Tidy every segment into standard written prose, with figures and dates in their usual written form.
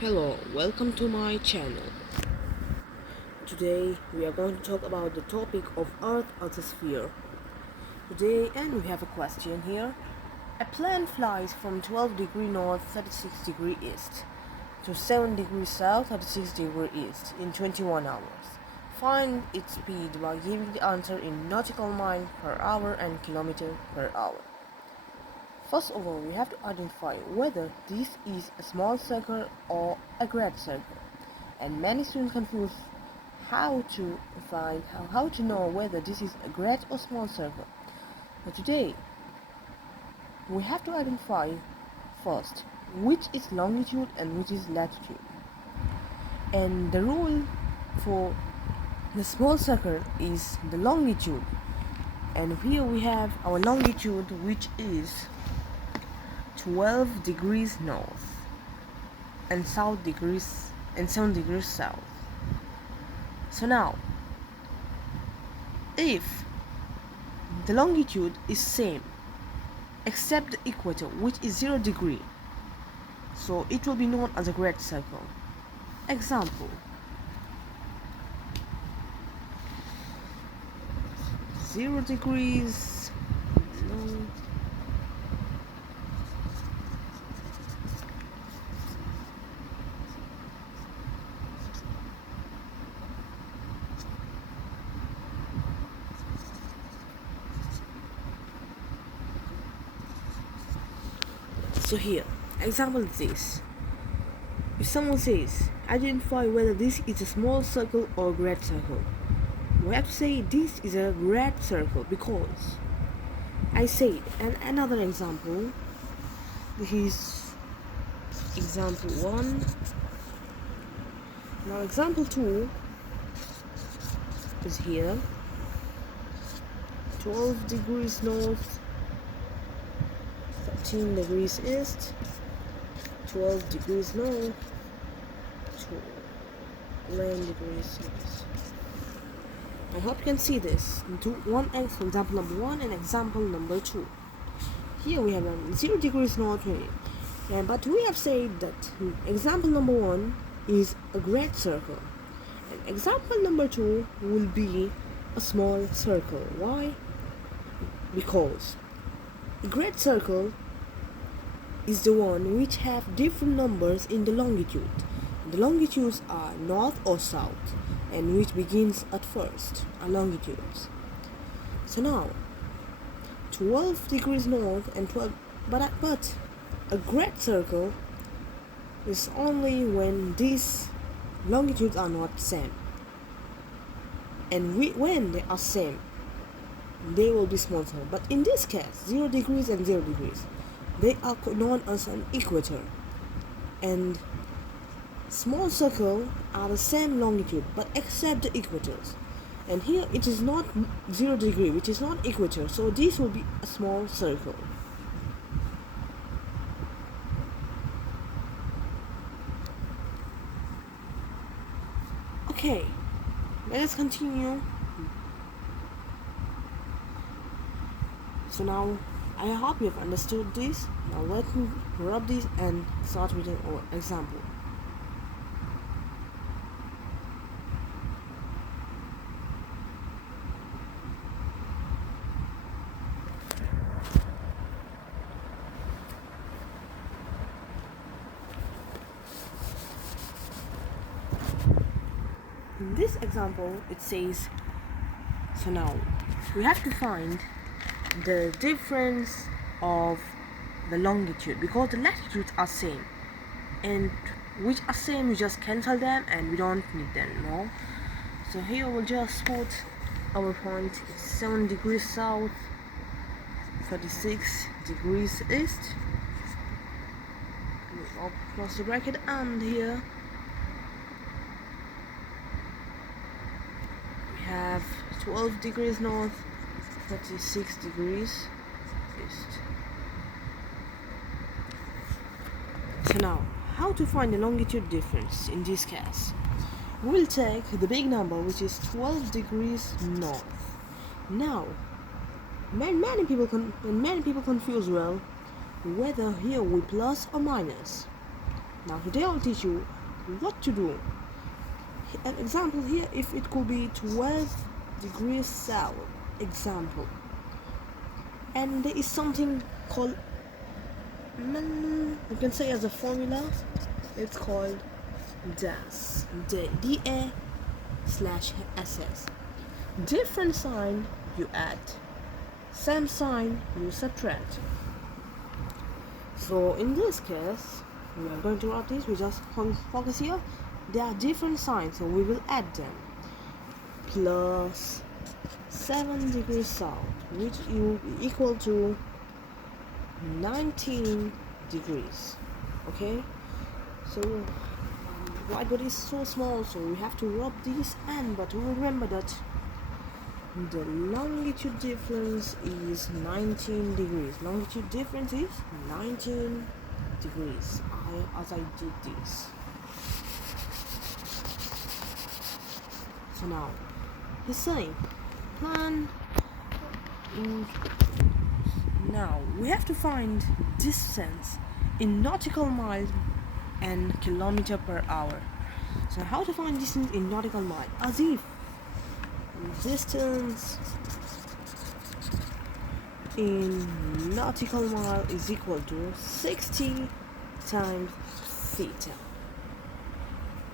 Hello, welcome to my channel. Today we are going to talk about the topic of Earth as a sphere. Today, and we have a question here. A plane flies from 12 degree north 36 degree east to 7 degrees south 36 degree east in 21 hours. Find its speed by giving the answer in nautical mile per hour and kilometer per hour. First of all, we have to identify whether this is a small circle or a great circle. And many students confuse how to how to know whether this is a great or small circle. But today, we have to identify first which is longitude and which is latitude. And the rule for the small circle is the longitude. And here we have our longitude, which is 12 degrees north and 7 degrees south. So now, if the longitude is same except the equator, which is 0 degree, so it will be known as a great circle. Example: 0 degrees long. So here, example is this. If someone says, identify whether this is a small circle or a great circle, we have to say this is a great circle because I said. And another example, this is example 1. Now example 2 is here. 12 degrees north, 13 degrees east, 12 degrees north, 11 degrees east. I hope you can see this. For example number 1 and example number 2. Here we have 0 degrees north, but we have said that example number 1 is a great circle, and example number 2 will be a small circle. Why? Because a great circle is the one which have different numbers in the longitude. The longitudes are north or south, and which begins at first are longitudes. So now 12 degrees north and 12, but a great circle is only when these longitudes are not same, and when they are same, they will be small circle. But in this case, 0 degrees and 0 degrees, they are known as an equator, and small circle are the same longitude but except the equators. And here it is not 0 degree, which is not equator, so this will be a small circle. Okay, let us continue. So now I hope you have understood this. Now let me rub this and start with an example. In this example, it says, so now we have to find the difference of the longitude because the latitudes are same, and which are same, we just cancel them and we don't need them, no? So here we'll just put our point. It's 7 degrees south, 36 degrees east. We'll close the bracket, and here we have 12 degrees north, 36 degrees east. So now, how to find the longitude difference in this case? We'll take the big number, which is 12 degrees north. Now, many people confuse whether here we plus or minus. Now today I'll teach you what to do. An example here, if it could be 12 degrees south, example, and there is something called, you can say as a formula, it's called DAS, DA slash SS. Different sign you add, same sign you subtract. So in this case, we are going to write this. We just focus here. There are different signs, so we will add them. Plus 7 degrees south, which will be equal to 19 degrees. Okay, so whiteboard is so small, so we have to rub these in, but remember that the longitude difference is 19 degrees. Longitude difference is 19 degrees. As I did this. So now he's saying plan. Now we have to find distance in nautical miles and kilometer per hour. So how to find distance in nautical mile? As if distance in nautical mile is equal to 60 times theta.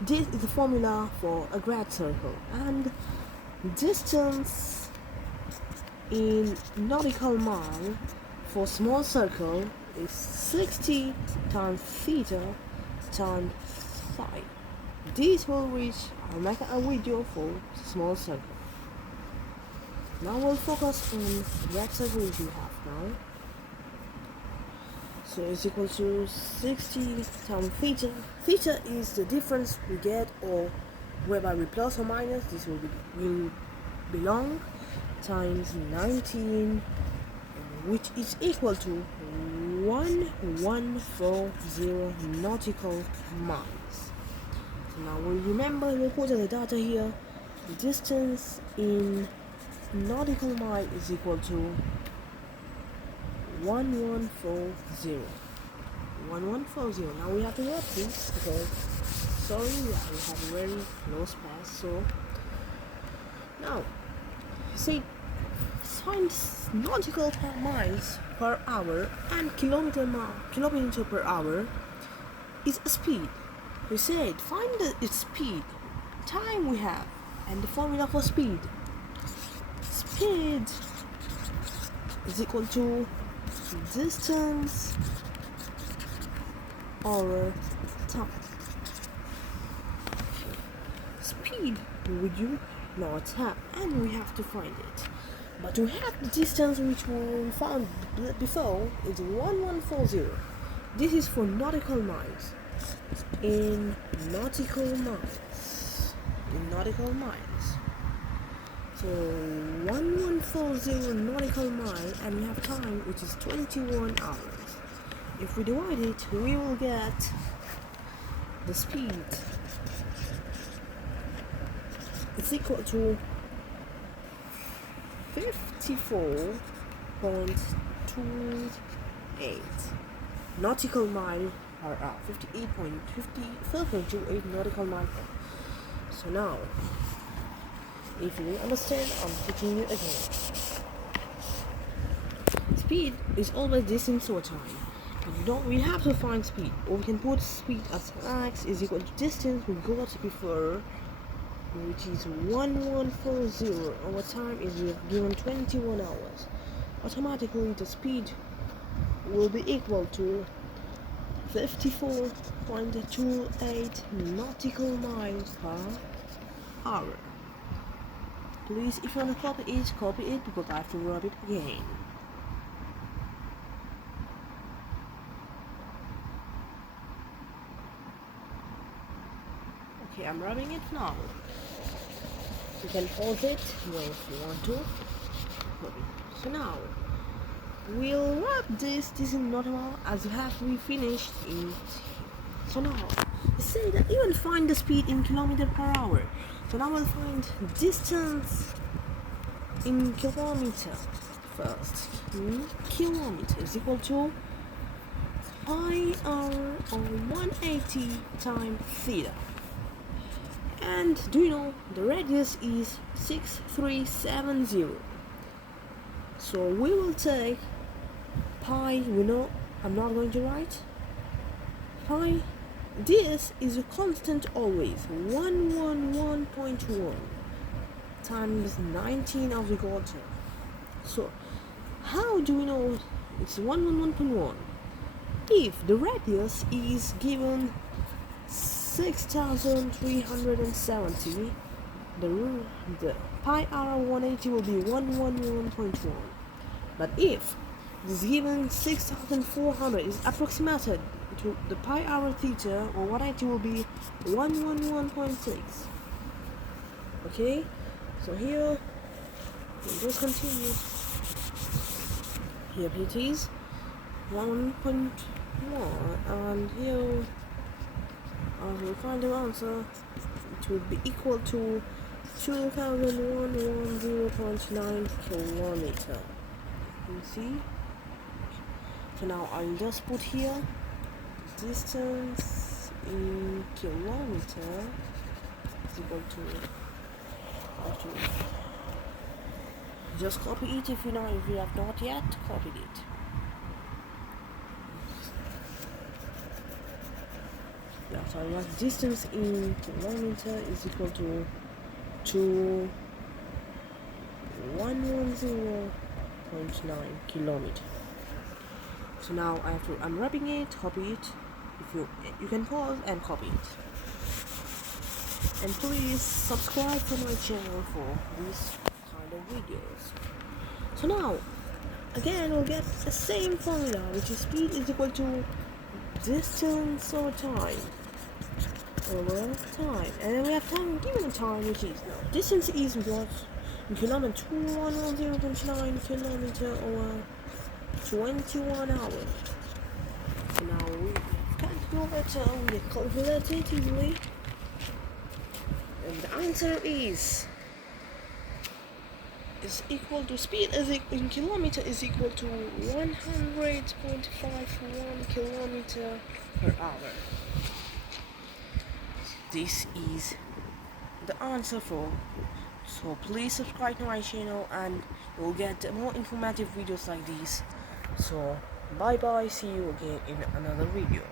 This is the formula for a great circle, and distance in nautical mile for small circle is 60 times theta times phi. This will reach, I'll make a video for small circle. Now we'll focus on great circles we have now. So it's equal to 60 times theta. Theta is the difference we get, or whereby we plus or minus, this will belong, times 19, which is equal to 1140 nautical miles. So now we'll remember, we'll put the data here. The distance in nautical mile is equal to 1140. 1140. Now we have to write this because sorry, we have a very low space. So now say find nautical miles per hour and kilometer per hour is a speed. We said find its speed, time we have, and the formula for speed. Speed is equal to distance over time. Speed we do not have, and we have to find it. But we have the distance which we found before is 1140. This is for nautical miles. In nautical miles. So 1140 nautical mile, and we have time which is 21 hours. If we divide it, we will get the speed. It's equal to 54.28 nautical mile per hour. 54.28 nautical mile per hour. So now, if you understand, I'm teaching you again. Speed is always distance over time. We have to find speed, or we can put speed as x is equal to distance we got before, which is 1140. Our time is given 21 hours. Automatically the speed will be equal to 54.28 nautical miles per hour. Please, if you want to copy it because I have to rub it again. Okay, I'm rubbing it now. You can pause it if you want to. So now we'll wrap this in normal as we finished it. So now say that you will find the speed in kilometer per hour. So now we'll find distance in kilometer first. Kilometer is equal to pi r or 180 times theta. And do you know the radius is 6370? So we will take pi, I'm not going to write. Pi, this is a constant always, 111.1 times 19 of the quarter. So how do we know it's 111.1? If the radius is given 6370, the pi r 180 will be 111.1. But if it is given 6400, is approximated to the pi r theta or 180 will be 111.6. Okay, so here we'll just continue. Here it is 1.1, and here we'll find the answer. It would be equal to 2110.9 kilometer. You see? So now I'll just put here distance in kilometer is equal to just copy it if you have not yet copied it. Yeah, so I want distance in kilometer is equal to 110.9 kilometer. So now I'm wrapping it, copy it. If you can pause and copy it. And please subscribe to my channel for this kind of videos. So now, again, we'll get the same formula, which is speed is equal to distance over time. And then we have time given a time, which is now distance is what in kilometer 110.9 kilometer over 21 hours. So now we calculate it easily. And the answer is equal to speed in kilometer is equal to 100.51 kilometer per hour. This is the answer for. So please subscribe to my channel and you'll get more informative videos like these. So bye bye, see you again in another video.